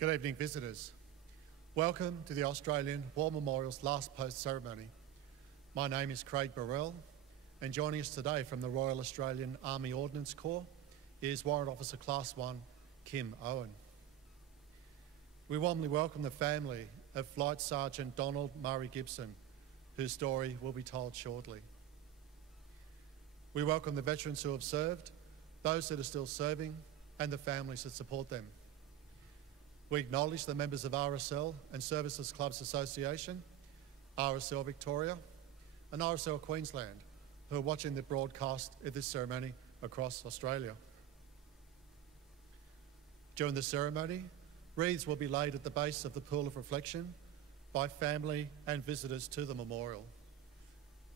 Good evening, visitors. Welcome to the Australian War Memorial's last post ceremony. My name is Craig Burrell, and joining us today from the Royal Australian Army Ordnance Corps is Warrant Officer Class 1, Kim Owen. We warmly welcome the family of Flight Sergeant Donald Murray Gibson, whose story will be told shortly. We welcome the veterans who have served, those that are still serving, and the families that support them. We acknowledge the members of RSL and Services Clubs Association, RSL Victoria, and RSL Queensland, who are watching the broadcast of this ceremony across Australia. During the ceremony, wreaths will be laid at the base of the Pool of Reflection by family and visitors to the memorial.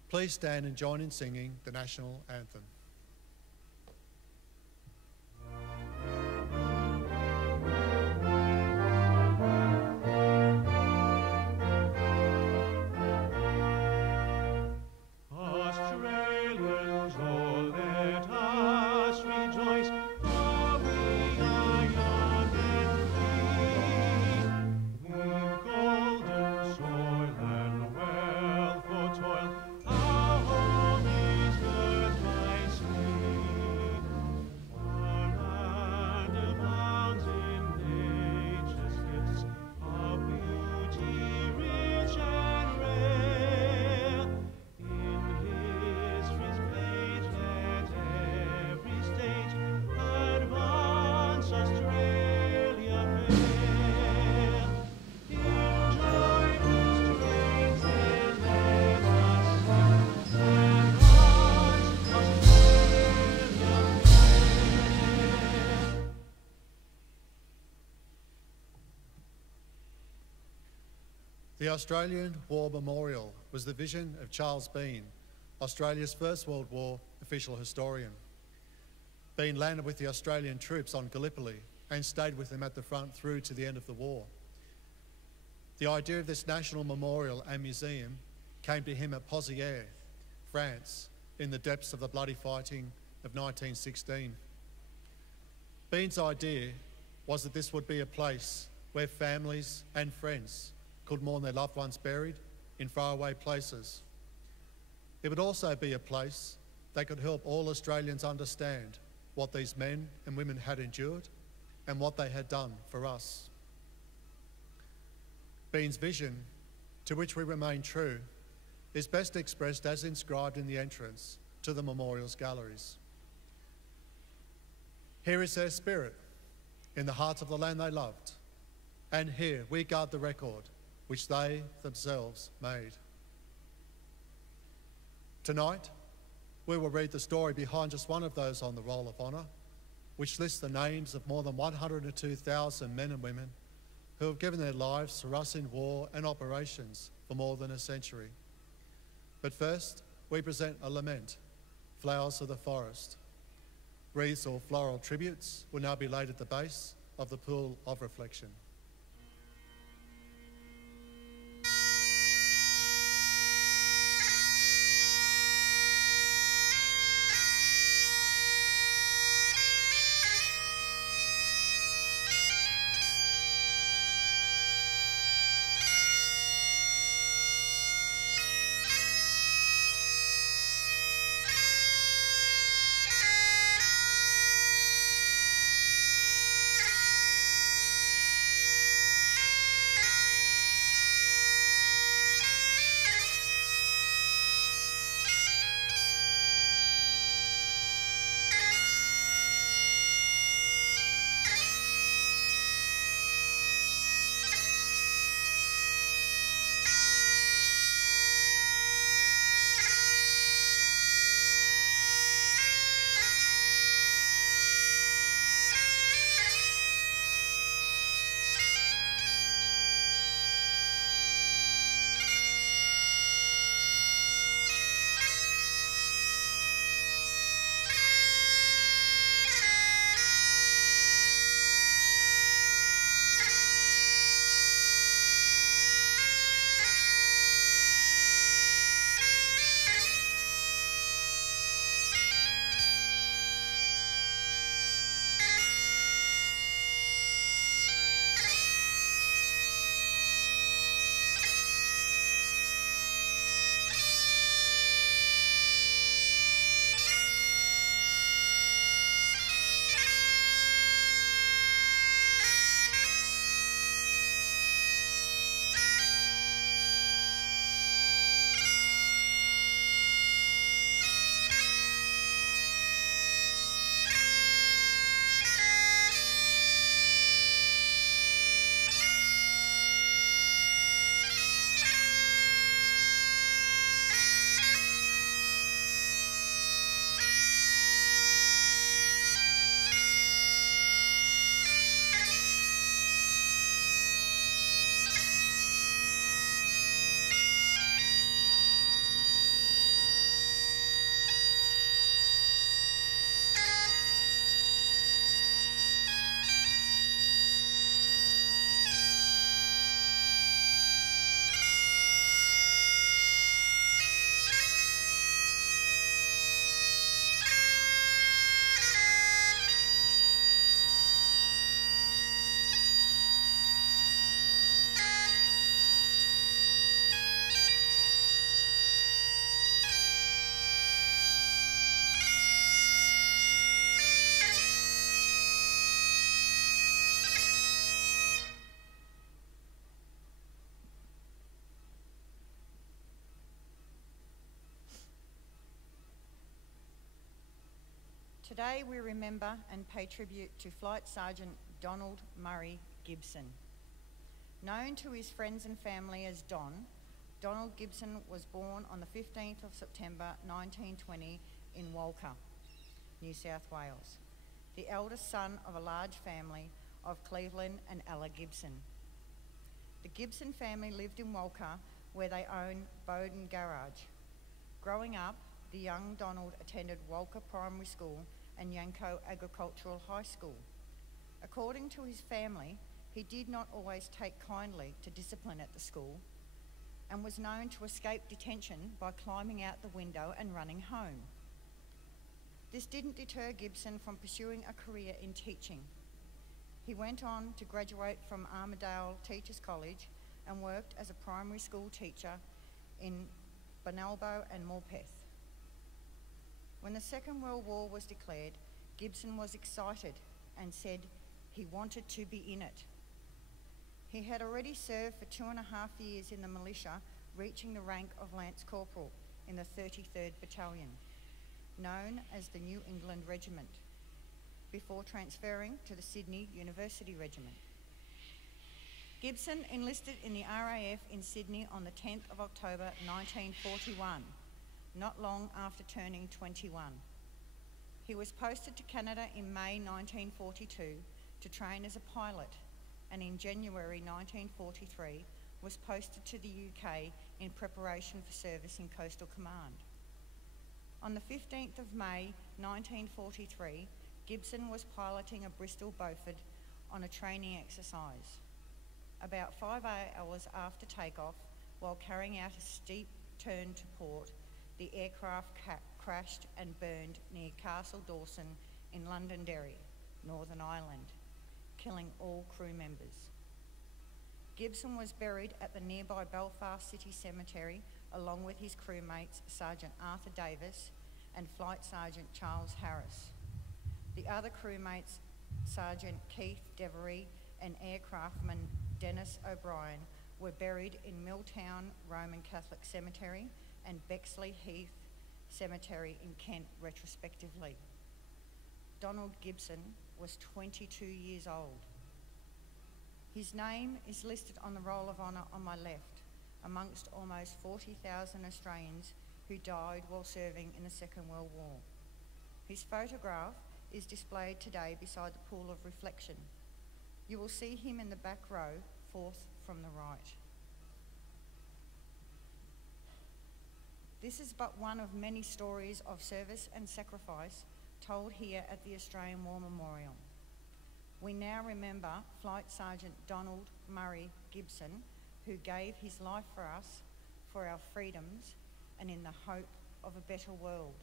Please stand and join in singing the National Anthem. The Australian War Memorial was the vision of Charles Bean, Australia's First World War official historian. Bean landed with the Australian troops on Gallipoli and stayed with them at the front through to the end of the war. The idea of this national memorial and museum came to him at Pozières, France, in the depths of the bloody fighting of 1916. Bean's idea was that this would be a place where families and friends could mourn their loved ones buried in faraway places. It would also be a place that could help all Australians understand what these men and women had endured and what they had done for us. Bean's vision, to which we remain true, is best expressed as inscribed in the entrance to the memorial's galleries. Here is their spirit, in the heart of the land they loved, and here we guard the record which they themselves made. Tonight, we will read the story behind just one of those on the Roll of Honour, which lists the names of more than 102,000 men and women who have given their lives for us in war and operations for more than a century. But first, we present a lament, Flowers of the Forest. Wreaths or floral tributes will now be laid at the base of the Pool of Reflection. Today we remember and pay tribute to Flight Sergeant Donald Murray Gibson. Known to his friends and family as Don, Donald Gibson was born on the 15th of September 1920 in Walker, New South Wales, the eldest son of a large family of Cleveland and Ella Gibson. The Gibson family lived in Walker, where they owned Bowden Garage. Growing up, the young Donald attended Walker Primary School and Yanco Agricultural High School. According to his family, he did not always take kindly to discipline at the school and was known to escape detention by climbing out the window and running home. This didn't deter Gibson from pursuing a career in teaching. He went on to graduate from Armidale Teachers College and worked as a primary school teacher in Bonalbo and Morpeth. When the Second World War was declared, Gibson was excited and said he wanted to be in it. He had already served for 2.5 years in the militia, reaching the rank of Lance Corporal in the 33rd Battalion, known as the New England Regiment, before transferring to the Sydney University Regiment. Gibson enlisted in the RAF in Sydney on the 10th of October 1941, not long after turning 21. He was posted to Canada in May 1942 to train as a pilot, and in January 1943 was posted to the UK in preparation for service in Coastal Command. On the 15th of May 1943, Gibson was piloting a Bristol Beaufort on a training exercise. About 5 hours after takeoff, while carrying out a steep turn to port, the aircraft crashed and burned near Castle Dawson in Londonderry, Northern Ireland, killing all crew members. Gibson was buried at the nearby Belfast City Cemetery along with his crewmates Sergeant Arthur Davis and Flight Sergeant Charles Harris. The other crewmates, Sergeant Keith Devery and aircraftman Dennis O'Brien, were buried in Milltown Roman Catholic Cemetery and Bexley Heath Cemetery in Kent, respectively. Donald Gibson was 22 years old. His name is listed on the Roll of Honour on my left, amongst almost 40,000 Australians who died while serving in the Second World War. His photograph is displayed today beside the pool of reflection. You will see him in the back row, fourth from the right. This is but one of many stories of service and sacrifice told here at the Australian War Memorial. We now remember Flight Sergeant Donald Murray Gibson, who gave his life for us, for our freedoms, and in the hope of a better world.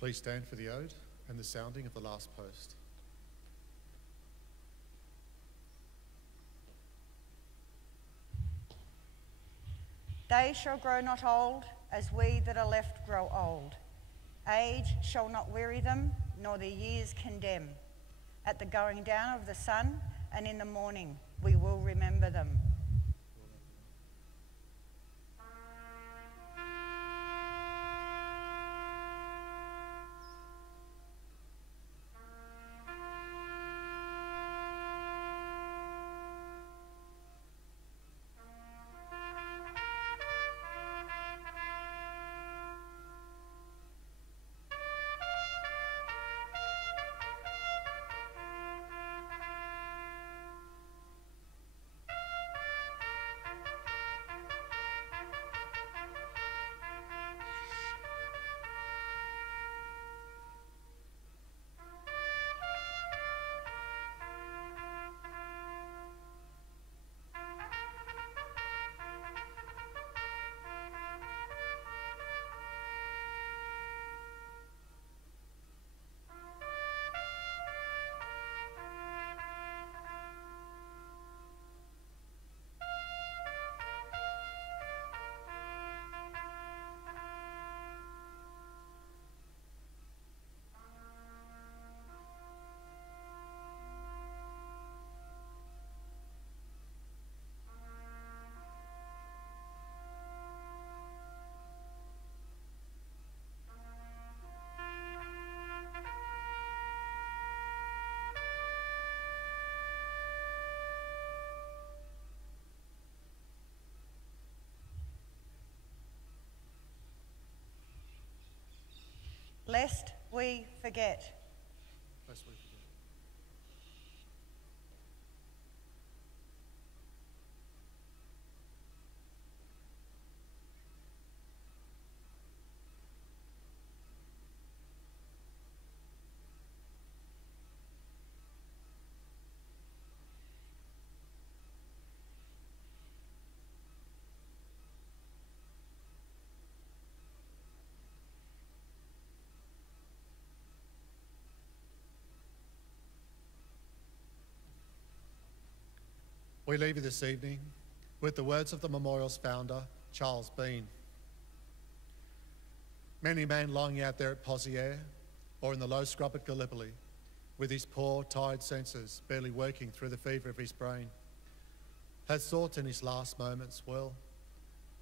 Please stand for the ode and the sounding of the last post. They shall grow not old, as we that are left grow old. Age shall not weary them, nor their years condemn. At the going down of the sun, and in the morning, we will remember them. lest we forget. Lest we forget. We leave you this evening with the words of the memorial's founder, Charles Bean. Many a man lying out there at Pozières or in the low scrub at Gallipoli, with his poor, tired senses barely working through the fever of his brain, has thought in his last moments, well,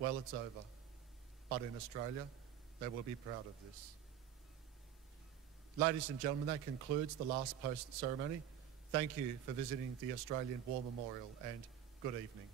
it's over. But in Australia, they will be proud of this. Ladies and gentlemen, that concludes the last post ceremony. Thank you for visiting the Australian War Memorial, and good evening.